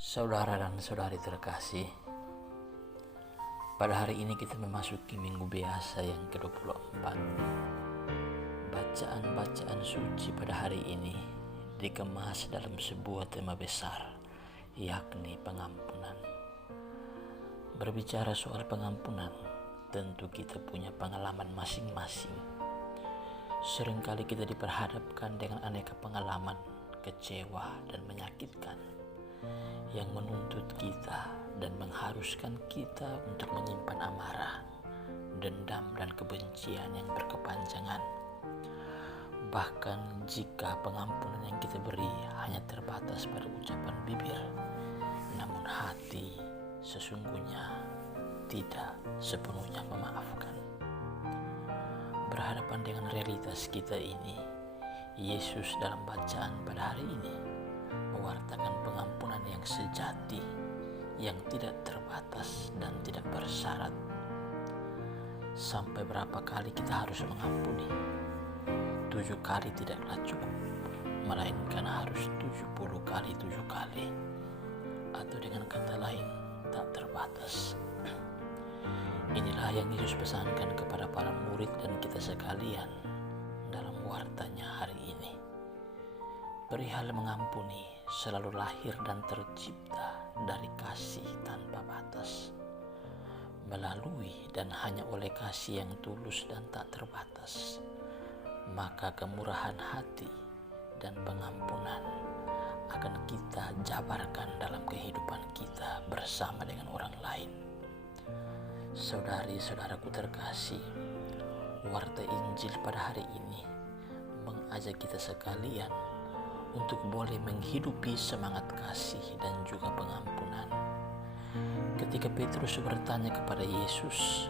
Saudara dan saudari terkasih, pada hari ini kita memasuki minggu biasa yang ke-24. Bacaan-bacaan suci pada hari ini dikemas dalam sebuah tema besar, yakni pengampunan. Berbicara soal pengampunan, tentu kita punya pengalaman masing-masing. Seringkali kita diperhadapkan dengan aneka pengalaman kecewa dan menyakitkan yang menuntut kita dan mengharuskan kita untuk menyimpan amarah, dendam, dan kebencian yang berkepanjangan. Bahkan jika pengampunan yang kita beri hanya terbatas pada ucapan bibir, namun hati sesungguhnya tidak sepenuhnya memaafkan. Berhadapan dengan realitas kita ini, Yesus dalam bacaan pada hari ini mewartakan pengampunan yang sejati, yang tidak terbatas dan tidak bersyarat. Sampai berapa kali kita harus mengampuni? 7 kali tidaklah cukup, melainkan harus 70 kali 7 kali. Atau dengan kata lain, tak terbatas. Inilah yang Yesus pesankan kepada para murid dan kita sekalian dalam wartanya hari ini. Perihal mengampuni selalu lahir dan tercipta dari kasih tanpa batas, melalui dan hanya oleh kasih yang tulus dan tak terbatas. Maka kemurahan hati dan pengampunan akan kita jabarkan dalam kehidupan kita bersama dengan orang lain. Saudari-saudaraku terkasih, warta Injil pada hari ini mengajak kita sekalian untuk boleh menghidupi semangat kasih dan juga pengampunan. Ketika Petrus bertanya kepada Yesus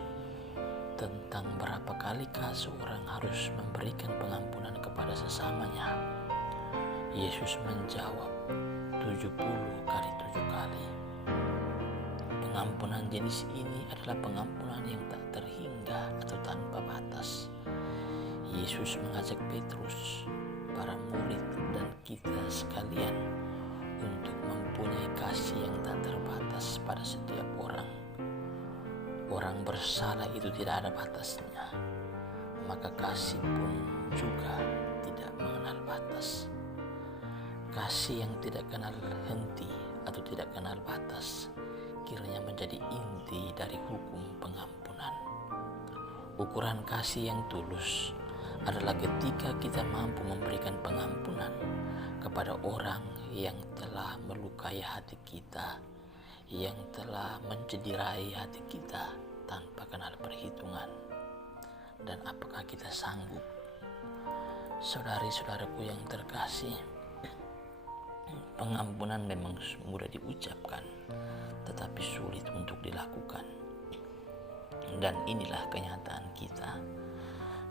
tentang berapa kalikah seorang harus memberikan pengampunan kepada sesamanya, Yesus menjawab 70 kali 7 kali. Pengampunan jenis ini adalah pengampunan yang tak terhingga atau tanpa batas. Yesus mengajak Petrus, para murid, dan kita sekalian untuk mempunyai kasih yang tak terbatas pada setiap orang. Orang bersalah itu tidak ada batasnya, maka kasih pun juga tidak mengenal batas. Kasih yang tidak kenal henti atau tidak kenal batas kiranya menjadi inti dari hukum pengampunan. Ukuran kasih yang tulus adalah ketika kita mampu memberikan pengampunan kepada orang yang telah melukai hati kita, yang telah mencederai hati kita tanpa kenal perhitungan. Dan apakah kita sanggup? Saudari-saudaraku yang terkasih, pengampunan memang mudah diucapkan, tetapi sulit untuk dilakukan. Dan inilah kenyataan kita.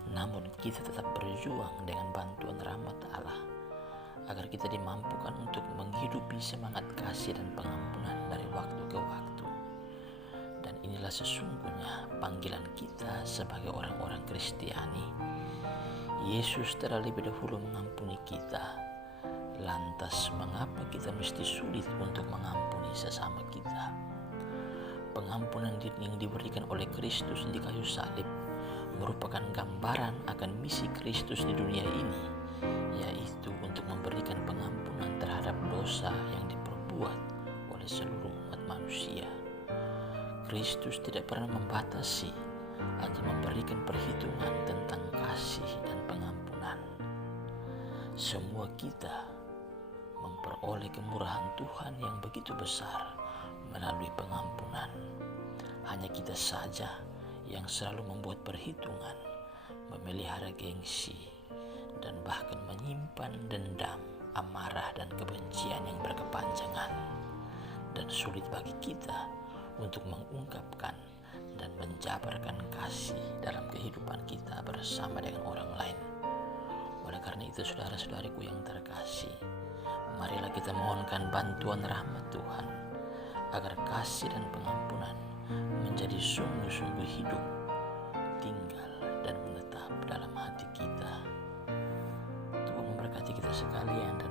Namun kita tetap berjuang dengan bantuan rahmat Allah agar kita dimampukan untuk menghidupi semangat kasih dan pengampunan dari waktu ke waktu. Dan inilah sesungguhnya panggilan kita sebagai orang-orang Kristiani. Yesus terlebih dahulu mengampuni kita. Lantas mengapa kita mesti sulit untuk mengampuni sesama kita? Pengampunan yang diberikan oleh Kristus di kayu salib merupakan gambaran akan misi Kristus di dunia ini, yaitu untuk memberikan pengampunan terhadap dosa yang diperbuat oleh seluruh umat manusia. Kristus tidak pernah membatasi atau memberikan perhitungan tentang kasih dan pengampunan. Semua kita memperoleh kemurahan Tuhan yang begitu besar melalui pengampunan. Hanya kita saja yang selalu membuat perhitungan, memelihara gengsi, dan bahkan menyimpan dendam, amarah, dan kebencian yang berkepanjangan. Dan sulit bagi kita untuk mengungkapkan dan menjabarkan kasih dalam kehidupan kita bersama dengan orang lain. Oleh karena itu, saudara-saudariku yang terkasih, marilah kita mohonkan bantuan rahmat Tuhan agar kasih dan pengampunan menjadi sungguh-sungguh hidup, tinggal, dan menetap dalam hati kita. Tuhan memberkati kita sekalian dan